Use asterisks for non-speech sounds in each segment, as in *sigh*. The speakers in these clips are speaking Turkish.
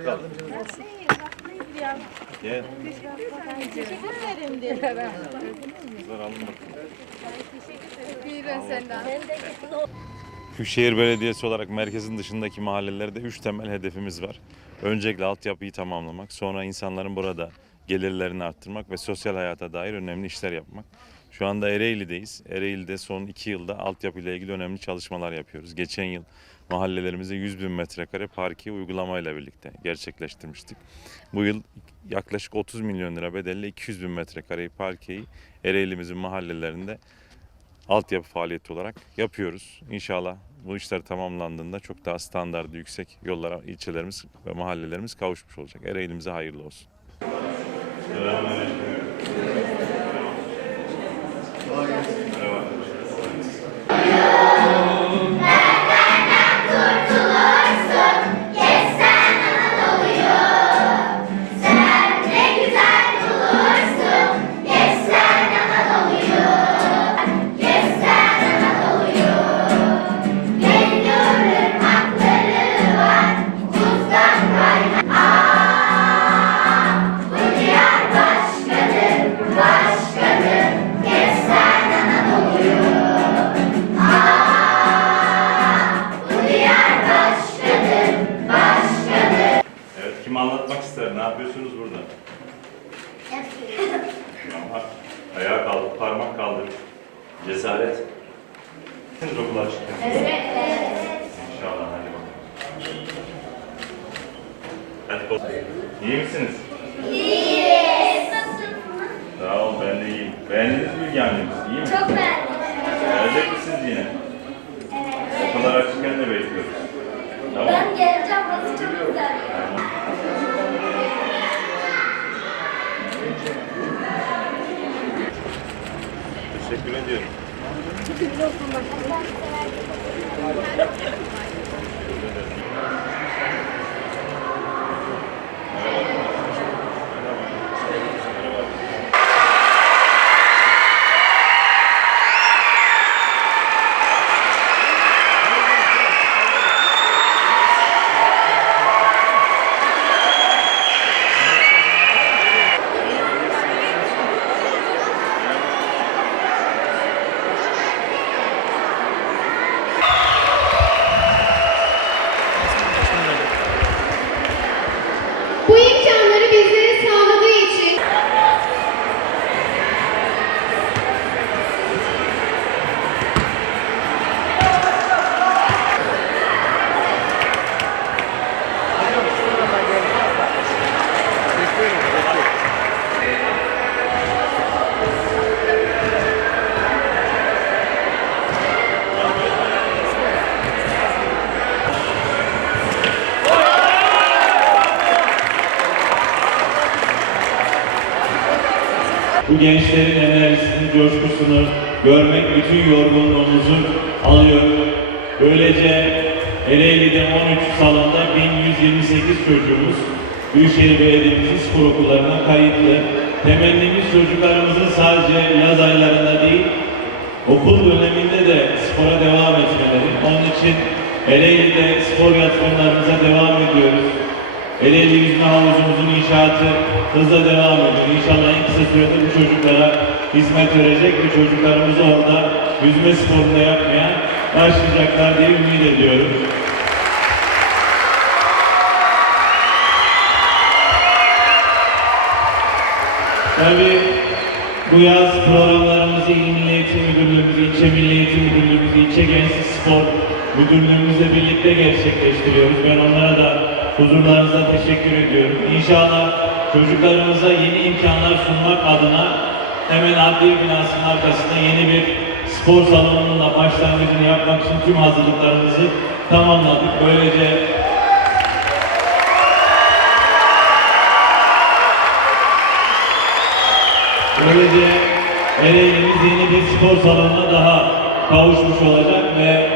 bakalım. Gel. Kızlar alın bakalım. Büyükşehir Belediyesi olarak merkezin dışındaki mahallelerde 3 temel hedefimiz var. Öncelikle altyapıyı tamamlamak, sonra insanların burada gelirlerini arttırmak ve sosyal hayata dair önemli işler yapmak. Şu anda Ereğli'deyiz. Ereğli'de son 2 yılda altyapıyla ilgili önemli çalışmalar yapıyoruz. Geçen yıl mahallelerimizde 100 bin metrekare parki uygulamayla birlikte gerçekleştirmiştik. Bu yıl yaklaşık 30 milyon lira bedelle 200 bin metrekare parkeyi Ereğli'mizin mahallelerinde altyapı faaliyeti olarak yapıyoruz. İnşallah bu işler tamamlandığında çok daha standartı yüksek yollara ilçelerimiz ve mahallelerimiz kavuşmuş olacak. Ereğli'mize hayırlı olsun. Evet, ayağa kaldır, parmak kaldır. Cesaret. Siz okula çıktınız. Evet. İnşallah, hadi bakalım. Hadi bakalım. İyi misiniz? Sağ ol, ben de iyiyim. Beğendiniz mi annemizi? İyi mi? Çok beğendim. Gelecek misiniz yine? Okullar açıkken de bekliyoruz. Tamam. Ben geleceğim. Burası çok güzel. Teşekkür ediyorum. Bu imkanları bizlere sağladığı için Bu gençlerin enerjisini, coşkusunu görmek bütün yorgunluğumuzu alıyor. Böylece Ereğli'de 13 salonda 1128 çocuğumuz Büyükşehir Belediye'mizin spor okullarına kayıtlı. Temennimiz çocuklarımızın sadece yaz aylarında değil, okul döneminde de spora devam etmeleri. Onun için Ereğli'de spor yatırımlarımıza devam ediyoruz. Ereğli yüzme havuzumuzun inşaatı hızla devam ediyor. İnşallah en kısa sürede bu çocuklara hizmet verecek ve çocuklarımızı orada yüzme sporunda yapmaya başlayacaklar diye ümit ediyorum. Tabii bu yaz programlarımızı İl Milli Eğitim Müdürlüğümüz, İlçe Milli Eğitim Müdürlüğümüz, İlçe Gençlik Spor Müdürlüğümüzle birlikte gerçekleştiriyoruz. Ben onlara da huzurlarınızda teşekkür ediyorum. İnşallah çocuklarımıza yeni imkanlar sunmak adına hemen adliye binasının arkasında yeni bir spor salonunun da başlangıcını yapmak için tüm hazırlıklarımızı tamamladık. Böylece Böylece Ereğli'miz yeni bir spor salonuna daha kavuşmuş olacak ve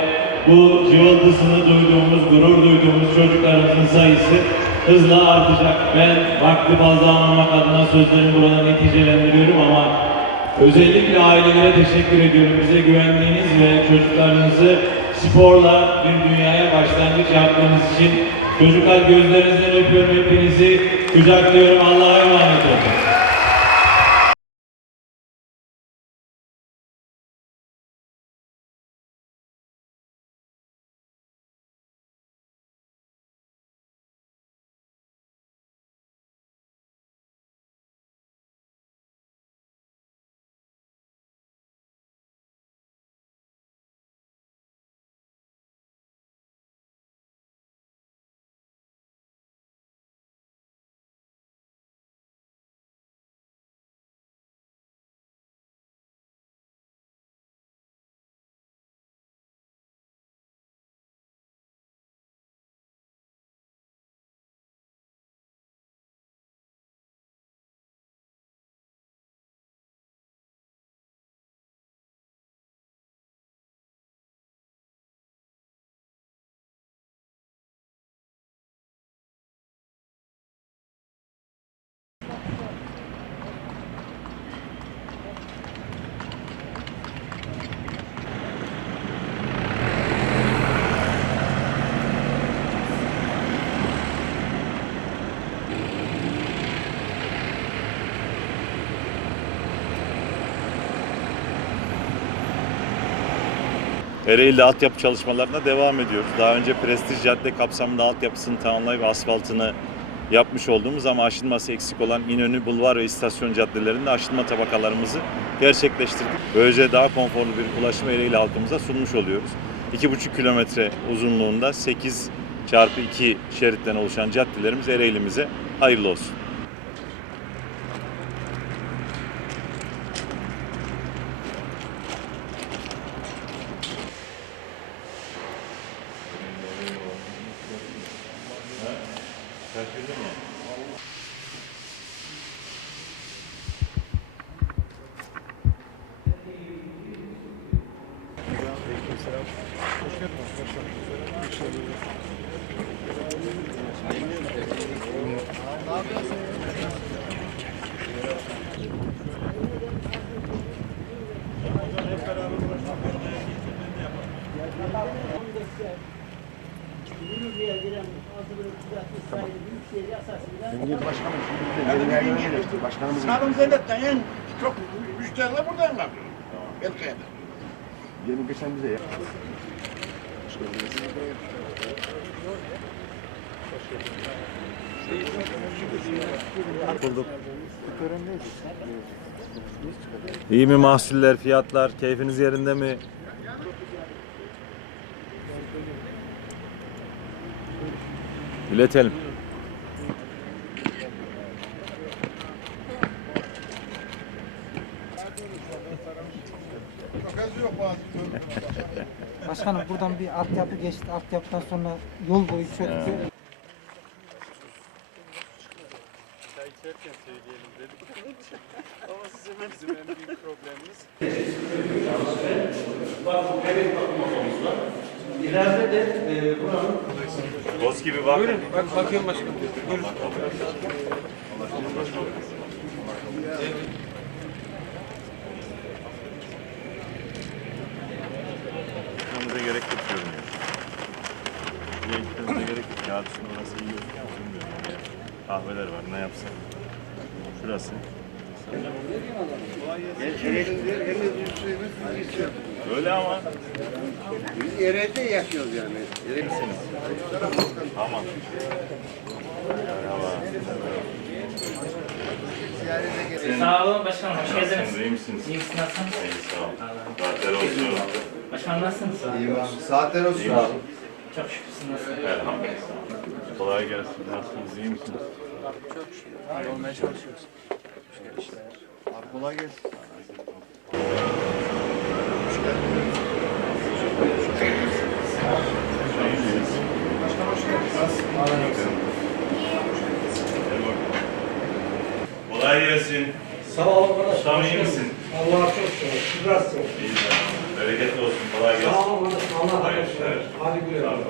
bu cıvıltısını duyduğumuz, gurur duyduğumuz çocuklarımızın sayısı hızla artacak. Ben vakti fazla almamak adına sözlerimi burada neticelendiriyorum ama özellikle ailelere teşekkür ediyorum. Bize güvendiğiniz ve çocuklarınızı sporla bir dünyaya başlangıç yaptığınız için çocuklar gözlerinizden öpüyorum hepinizi kucaklıyorum. Allah'a emanet olun. Ereğli'de altyapı çalışmalarına devam ediyoruz. Daha önce Prestij Cadde kapsamında altyapısını tamamlayıp asfaltını yapmış olduğumuz ama aşınması eksik olan İnönü, Bulvar ve İstasyon caddelerinde aşınma tabakalarımızı gerçekleştirdik. Böylece daha konforlu bir ulaşım Ereğli halkımıza sunmuş oluyoruz. 2,5 kilometre uzunluğunda 8 çarpı 2 şeritten oluşan caddelerimiz Ereğli'mize hayırlı olsun. Sağım devletten en çok müşteriler buradan var. Belkaya'da. Yeni geçen bize ya. İyi mi mahsuller, fiyatlar, keyfiniz yerinde mi? İletelim. Gazı yok bazı. *laughs* Başkanım buradan bir altyapı geçti. Altyapıdan sonra yol boyu çöktü. Boz gibi bak. Bak bakıyorum başkanım. Buyurun. Gitmemize gerek yok ya. Buraya gitmemize gerek yok. Kağıt üstünde orası iyi gözüküyor ama bilmiyorum. Yani kahveler var ne yapsam. Şurası. Öyle ama. Biz yerelde yaşıyoruz yani. Aman. Merhaba. Sağ olun başkanım, hoş geldiniz. İyi misiniz? İyi misiniz, nasılsınız? İyi sağ olun. Saatler olsun. Başkanım nasılsınız? Saatler olsun. Çok şükür siz nasılsınız? Elhamdülillah. Kolay gelsin. Nasılsınız? İyi misiniz? Kolay gelsin.